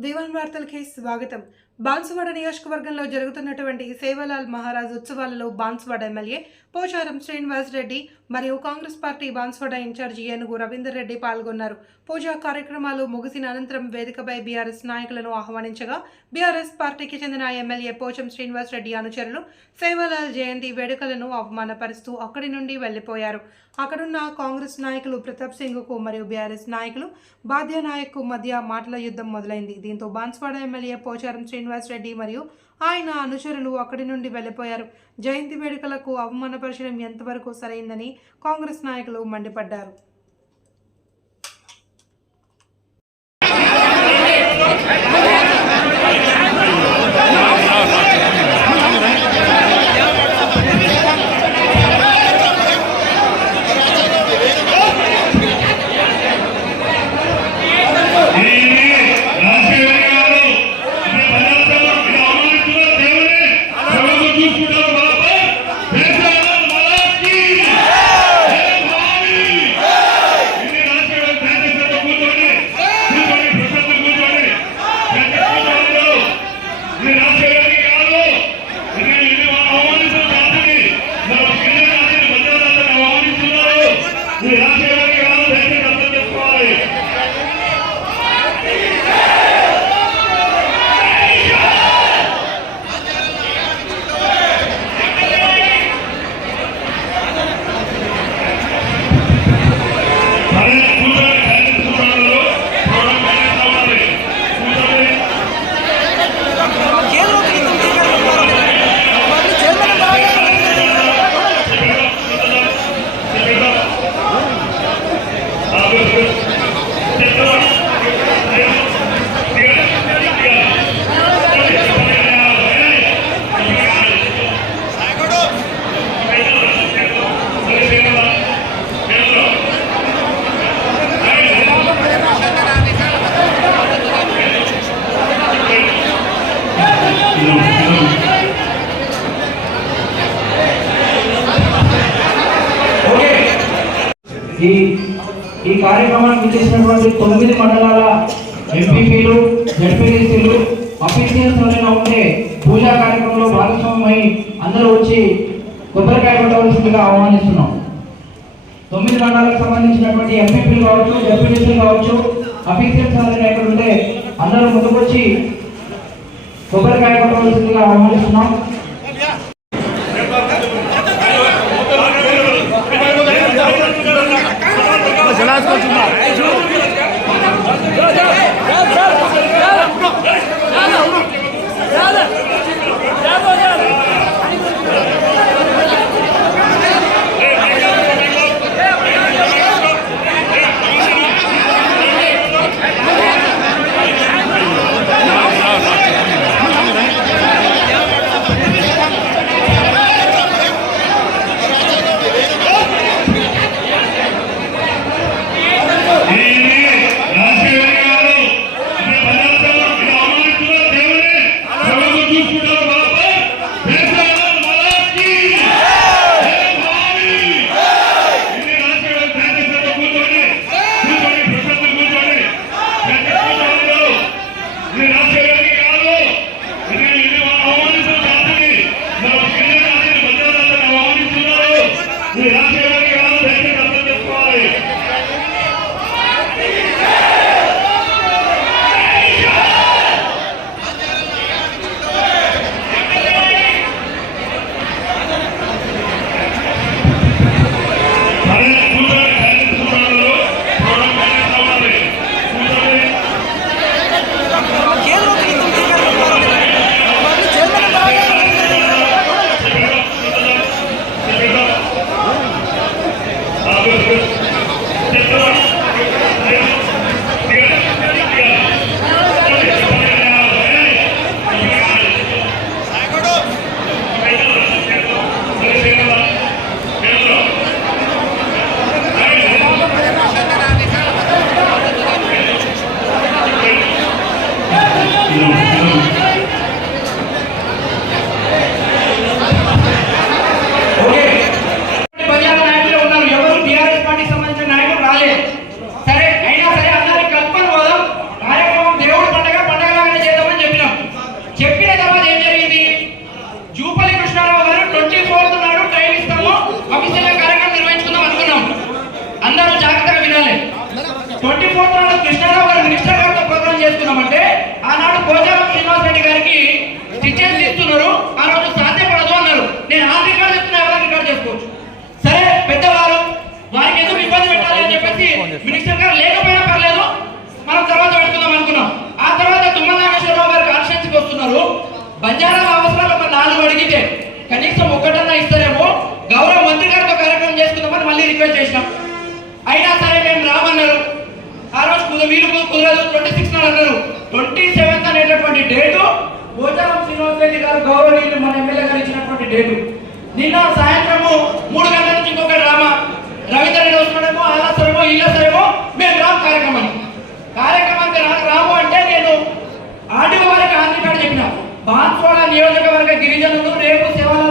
దీవన్ వార్తలకి స్వాగతం. బాన్సువాడ నియోజకవర్గంలో జరుగుతున్నటువంటి సేవలాల్ మహారాజ్ ఉత్సవాలలో బాన్సువాడ ఎమ్మెల్యే పోచారం శ్రీనివాస్ రెడ్డి మరియు కాంగ్రెస్ పార్టీ బాన్సువాడ ఇన్ఛార్జి ఏనుగు రవీందర్ రెడ్డి పాల్గొన్నారు. పూజా కార్యక్రమాలు ముగిసిన అనంతరం వేదికపై బీఆర్ఎస్ నాయకులను ఆహ్వానించగా బీఆర్ఎస్ పార్టీకి చెందిన ఎమ్మెల్యే పోచం శ్రీనివాస్ రెడ్డి అనుచరులు సేవలాల్ జయంతి వేడుకలను అవమానపరుస్తూ అక్కడి నుండి వెళ్ళిపోయారు అక్కడున్న కాంగ్రెస్ నాయకులు ప్రతాప్ సింగ్కు మరియు బీఆర్ఎస్ నాయకులు బాధ్య నాయక్కు మధ్య మాటల యుద్ధం మొదలైంది. దీంతో బాన్స్వాడ ఎమ్మెల్యే పోచారం శ్రీనివాస్ రెడ్డి మరియు ఆయన అనుచరులు అక్కడి నుండి వెళ్ళిపోయారు. జయంతి వేడుకలకు అవమానపరచడం ఎంతవరకు సరైందని కాంగ్రెస్ నాయకులు మండిపడ్డారు. ఈ ఈ కార్యక్రమానికి చేసినటువంటి తొమ్మిది మండలాల ఎంపీపీలు జడ్పీటీసీలు అఫీషియల్స్ ఎవరైనా ఉంటే పూజా కార్యక్రమంలో భాగస్వామ్యమై అందరూ వచ్చి కొబ్బరికాయ కొట్టవలసిందిగా ఆహ్వానిస్తున్నాం. తొమ్మిది మండలాలకు సంబంధించినటువంటి ఎంపీపీలు కావచ్చు జడ్పీటీసీలు కావచ్చు అఫీషియల్స్ ఎవరైనా ఎక్కడ ఉంటే అందరూ ముందుకొచ్చి కొబ్బరికాయ కొట్టవలసిందిగా ఆహ్వానిస్తున్నాం. Mirada తర్వాత ఏం జరిగింది? జూపల్లి కృష్ణారావు గారు ట్వంటీ ఫోర్త్ నాడు ట్రైల్ ఇస్తాము అఫీషియల్ కార్యక్రమం నిర్వహించుకుందాం అనుకున్నాం. అందరూ జాగ్రత్తగా వినాలి. ట్వంటీ ఫోర్త్ నాడు కృష్ణారావు గారు మినిస్టర్ గారితో ప్రోగ్రాం చేసుకున్నామంటే ఆనాడు కోజారం శ్రీనివాస్ రెడ్డి గారికి సిచ్యువేషన్ ఇస్తున్నారు ఆ రోజు సాధ్యపడదు అన్నారు. నేను ఆ రికార్డు చెప్తున్నా ఎవరైనా రికార్డు చేసుకోవచ్చు? సరే పెద్దవారు వారికి ఎందుకు ఇబ్బంది పెట్టాలి అని చెప్పేసి రిక్వెస్ట్ చేసినాం. అయినా సరే మేము రామన్నారు. ఆ రోజు కుద వీలు కుదరదు ట్వంటీ సిక్స్ నాడు అన్నారు. ట్వంటీ సెవెంత్ అనేటటువంటి డేటు పోచారం శ్రీనివాస్ రెడ్డి గారు గౌరవనీయులు మన ఎమ్మెల్యే గారు ఇచ్చినటువంటి డేటు. నిన్న సాయంత్రము మూడు గంటల నుంచి ఇంకొక డ్రామా. రవీంద్ర రెడ్డి వస్తున్నాడేమో ఆలాసరేమో ఈలాసరేమో మేము రాము కార్యక్రమాన్ని కార్యక్రమానికి రా రాము అంటే నేను ఆడియో వారికి ఆంధ్ర కార్డు చెప్పిన. బాన్సోడ నియోజకవర్గ గిరిజనులు రేపు సేవలు